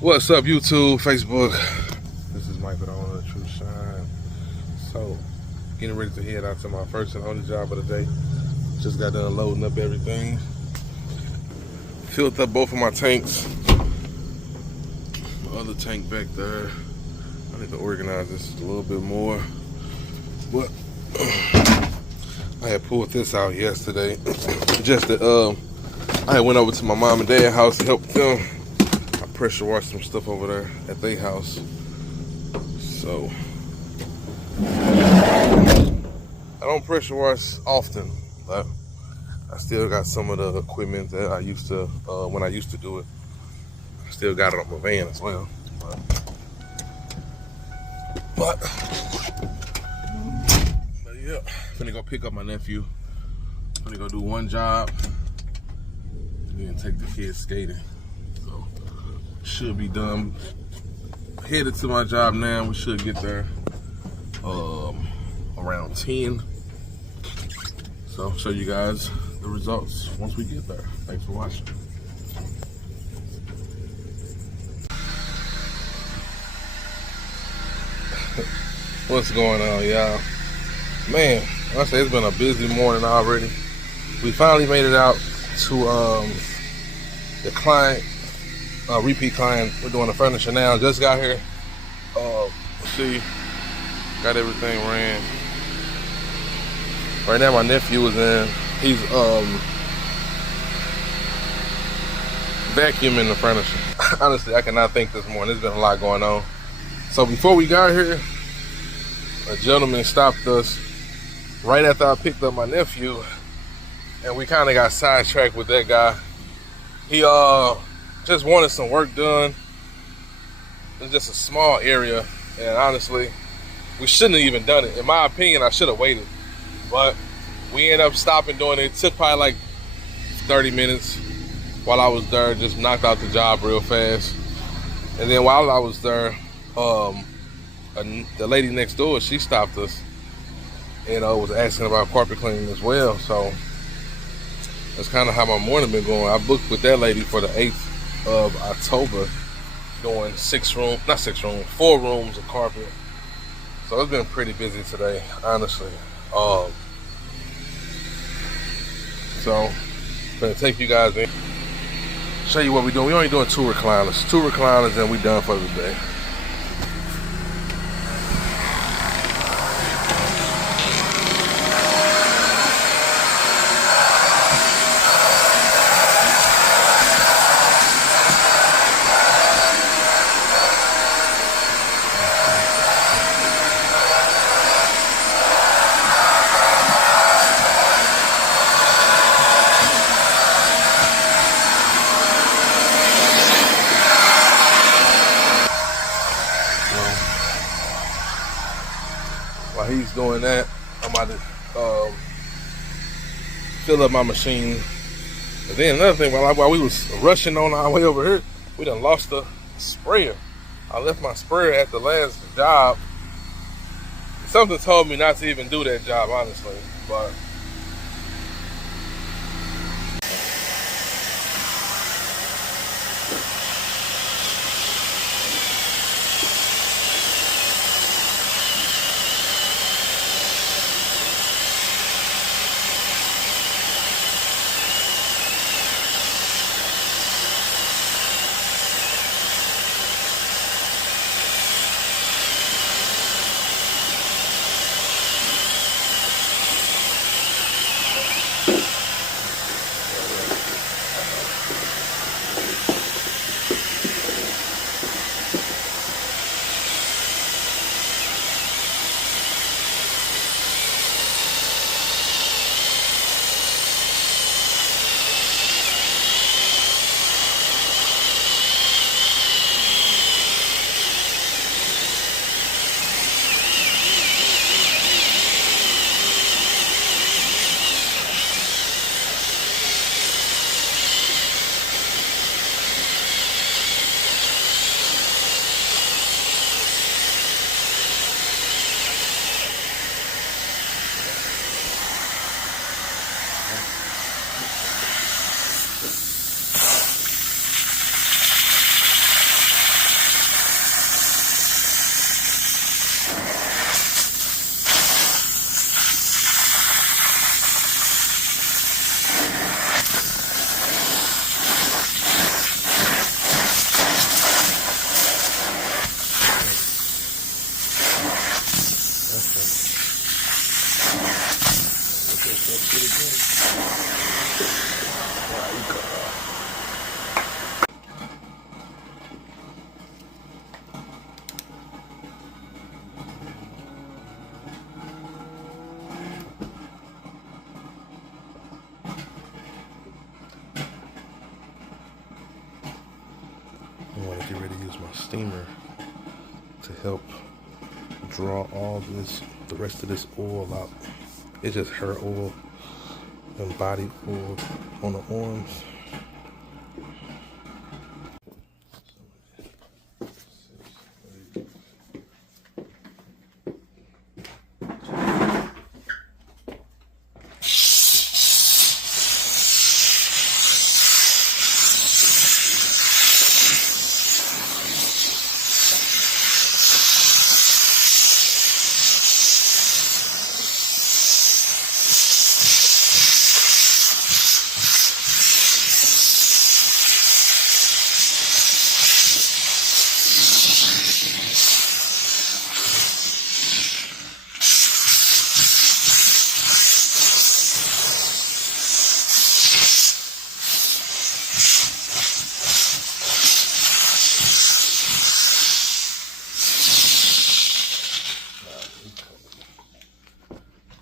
What's up, YouTube, Facebook? This is Mike with the owner of Trushine. So, getting ready to head out to my first and only job of the day. Just got done loading up everything. Filled up both of my tanks. My other tank back there. I need to organize this a little bit more. But I had pulled this out yesterday. Just that I went over to my mom and dad's house to help them. I pressure washed some stuff over there at their house. So I don't pressure wash often, but I still got some of the equipment that I used to when I used to do it. I still got it on my van as well. But yeah, I'm finna go pick up my nephew. I'm finna go do one job and then take the kids skating. So should be done. Headed to my job now. We should get there around 10. So I'll show you guys the results once we get there. Thanks for watching. What's going on, y'all? Man, I say it's been a busy morning already. We finally made it out to the client, repeat client. We're doing the furniture now. Just got here. See, got everything ran. Right now my nephew is in. He's vacuuming the furniture. Honestly, I cannot think this morning. There's been a lot going on. So before we got here, a gentleman stopped us right after I picked up my nephew, and we kind of got sidetracked with that guy. He just wanted some work done. It's just a small area, and honestly, we shouldn't have even done it. In my opinion, I should have waited, but we ended up stopping doing it. It took probably like 30 minutes while I was there. Just knocked out the job real fast, and then while I was there, the lady next door, she stopped us and was asking about carpet cleaning as well. So that's kind of how my morning been going. I booked with that lady for the 8th of October, doing 4 rooms of carpet. So it's been pretty busy today, honestly. So I'm gonna take you guys in, show you what we're doing. We only doing 2 recliners. 2 recliners and we done for the day. While he's doing that, I'm about to fill up my machine. And then another thing, while we was rushing on our way over here, we done lost the sprayer. I left my sprayer at the last job. Something told me not to even do that job, honestly, but I want to get ready to use my steamer to help draw all this, the rest of this oil out. It's just hair oil and body oil on the arms.